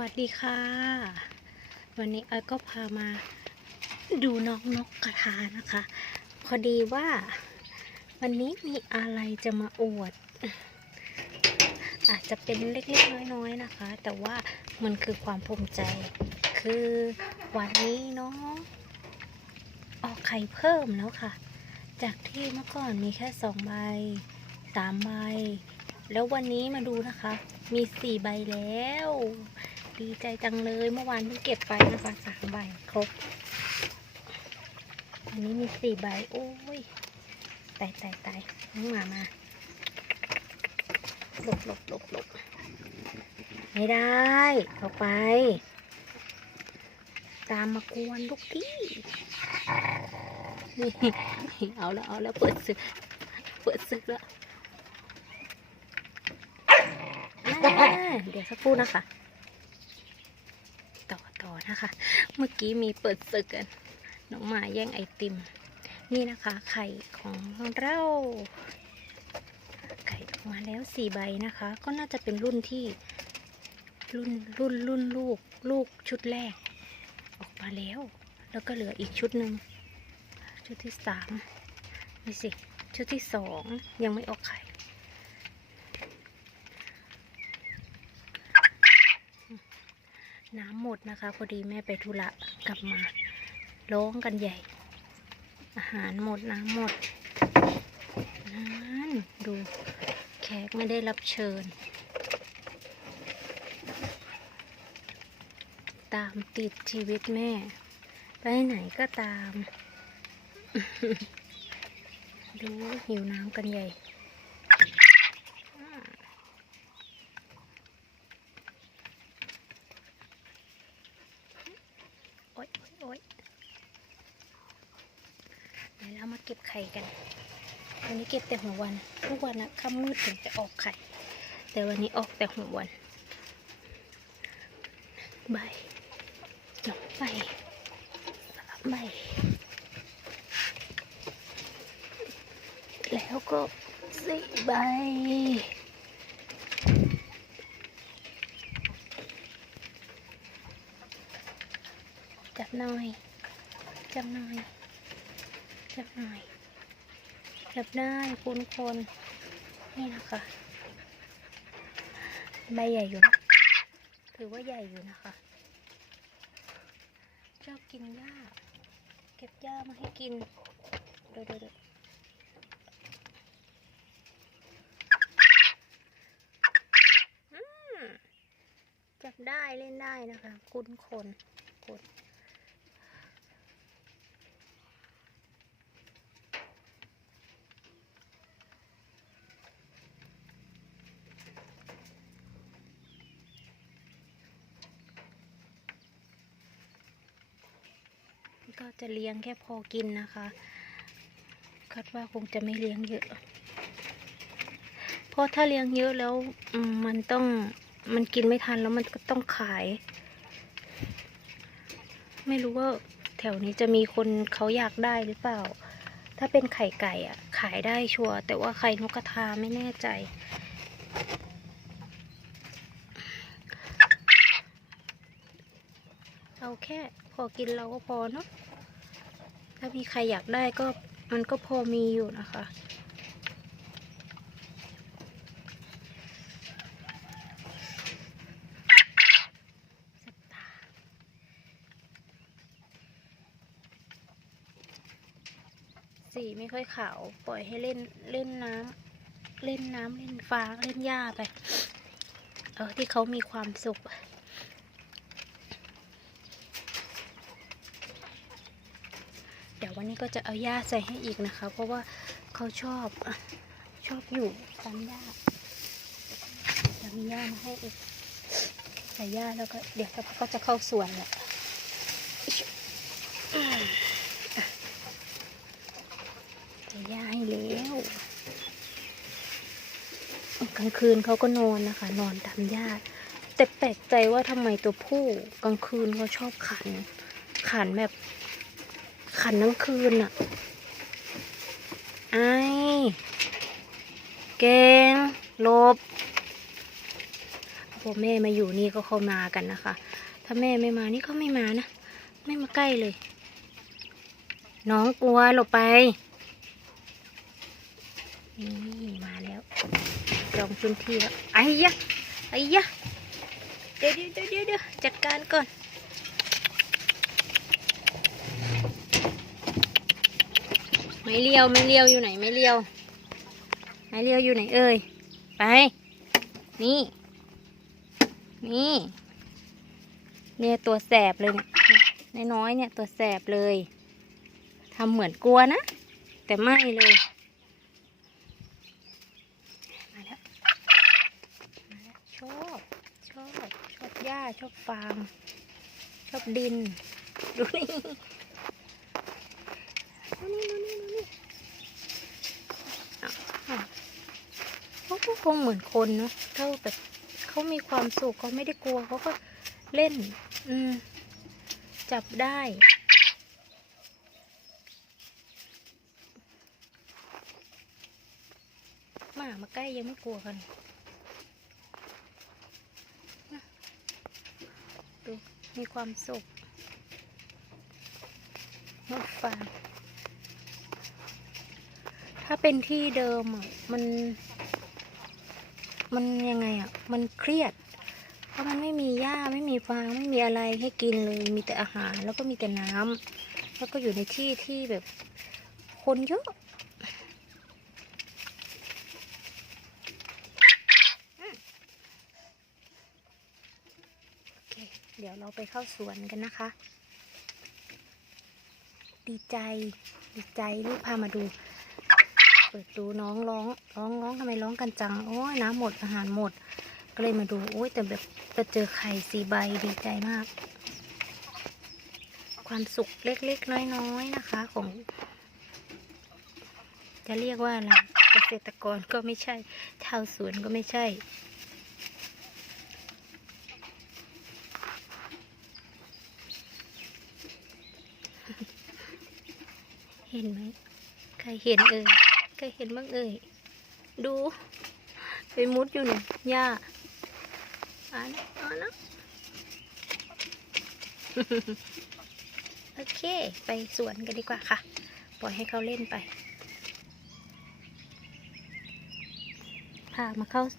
วัสดีค่ะ วันนี้เอ้ยก็พามาดูน้องนกกระทานะคะ พอดีว่า วันนี้มีอะไรจะมาอวด อาจจะเป็นเล็กๆน้อยๆนะคะ แต่ว่ามันคือความภูมิใจ คือวันนี้น้องออกไข่เพิ่มแล้วค่ะ จากที่เมื่อก่อนมีแค่สองใบสามใบแล้ววันนี้มาดูนะคะ มีสี่ใบแล้ว ดีใจจังเลยเมื่อวานเพิ่งเก็บไปนะคะสามใบครบ อันนี้มีสี่ใบโอ้ยตายตายตายน้องหมามาหลบหลบหลบหลบไม่ได้เข้าไป ตามมากวนลูกพี่นี่เอาแล้วเอาแล้วเปิดศึกเปิดศึกแล้วเดี๋ยวสักครู่นะคะ นะคะ เมื่อกี้มีเปิดศึกกันน้องหมาแย่งไอติม นี่นะคะ ไข่ของเราไข่ออกมาแล้วสี่ใบนะคะ ก็น่าจะเป็นรุ่นที่รุ่นรุ่นรุ่นลูกลูกชุดแรก ออกมาแล้ว แล้วก็เหลืออีกชุดหนึ่งชุดที่สามนี่สิชุดที่สองยังไม่ออกไข่ น้ำหมดนะคะ พอดีแม่ไปธุระกลับมาร้องกันใหญ่ อาหารหมดน้ำหมดนั่นดูแขกไม่ได้รับเชิญ ตามติดชีวิตแม่ ไปไหนก็ตาม ดูหิวน้ำกันใหญ่อ่า โอ๊ยโอ๊ยโอ๊ยเดี๋ยวเรามาเก็บไข่กัน วันนี้เก็บแต่หัววัน ทุกวันนะค่ำมืดถึงจะออกไข่ แต่วันนี้ออกแต่หัววันใบสองใบสามใบ แล้วก็สี่ใบจับหน่อย จับหน่อย จับหน่อยจับได้คุณคนนี่นะคะใบใหญ่อยู่นะถือว่าใหญ่อยู่นะคะชอบกินหญ้า เก็บหญ้ามาให้กินเดี๋ยวจับได้เล่นได้นะคะ คุณคนกด ก็จะเลี้ยงแค่พอกินนะคะคาดว่าคงจะไม่เลี้ยงเยอะเพราะถ้าเลี้ยงเยอะแล้วมันต้องมันกินไม่ทันแล้วมันก็ต้องขาย ไม่รู้ว่าแถวนี้จะมีคนเขาอยากได้หรือเปล่า ถ้าเป็นไข่ไก่อะขายได้ชัวร์แต่ว่าไข่นกกระทาไม่แน่ใจ เอาแค่พอกินเราก็พอเนาะถ้ามีใครอยากได้ก็มันก็พอมีอยู่นะคะสีไม่ค่อยขาว ปล่อยให้เล่นเล่นน้ำเล่นน้ำเล่นฟ้าเล่นหญ้าไป เออที่เขามีความสุข เดี๋ย วันนี้ก็จะเอาหญ้าใส่ให้อีกนะคะ เพราะว่าเขาชอบชอบอยู่ตามหญ้าจะมีหญ้ามาให้อีกใส่หญ้าแล้วก็เดี๋ยวเขาก็จะเข้าสวนแหละใส่หญ้าให้แล้วกลางคืนเขาก็นอนนะคะ นอนตามหญ้าแต่แปลกใจว่าทำไมตัวผู้กลางคืนเขาชอบขัน ขันแบบ ขันทั้งคืนอะไอเก่งลบพอแม่มาอยู่นี่ก็เข้ามากันนะคะ ถ้าแม่ไม่มานี่ก็ไม่มานะ ไม่มาใกล้เลย น้องกลัวหลบไป นี่มาแล้วจองพื้นที่แล้ว ไอ้ยะ ไอ้ยะ เดี๋ยวเดี๋ยวเดี๋ยวเดี๋ยวเดี๋ยวจัดการก่อน ไม่เลี้ยวไม่เลี้ยวอยู่ไหนไม่เลี้ยวไม่เลี้ยวอยู่ไหนเอ่ยไป นี่ นี่เนี่ยตัวแสบเลยเนี่ยน้อยเนี่ยตัวแสบเลยทำเหมือนกลัวนะ แต่ไม่เลยมาแล้วมาแล้วชอบชอบชอบหญ้าชอบฟางชอบดิน ดูนี่ดูนี่ดูนี่ ดูนี่อ้าวอ้าว เขาก็คงเหมือนคนเนาะเขาแบบเขามีความสุขเขาไม่ได้กลัวเขาก็เล่น อืม จับได้หมามาใกล้ยังไม่กลัวกันดูมีความสุขนกฟางถ้าเป็นที่เดิมอะมัน มันยังไงอะ มันเครียด เพราะมันไม่มีหญ้าไม่มีฟางไม่มีอะไรให้กินเลยมีแต่อาหาร แล้วก็มีแต่น้ำแล้วก็อยู่ในที่ที่แบบ คนเยอะเดี๋ยวเราไปเข้าสวนกันนะคะ ดีใจ ดีใจลูกพามาดู ปิดดูน้องร้องร้องร้องทำไมร้องกันจัง โอ้ยน้ำหมดอาหารหมด ก็เลยมาดู โอ้ยแต่แบบไปเจอไข่สีใบดีใจมาก ความสุขเล็กๆ น้อยๆ นะคะ ของ จะเรียกว่าอะไรเกษตรกรก็ไม่ใช่ ชาวสวนก็ไม่ใช่เห็นไหม ใครเห็นเอ่ย ใครเห็นบ้างเอ่ย ดู ไปมุดอยู่เนี่ยหญ้าอ่านะอ่านะโอเค ไปสวนกันดีกว่าค่ะ ปล่อยให้เขาเล่นไป พามาเข้า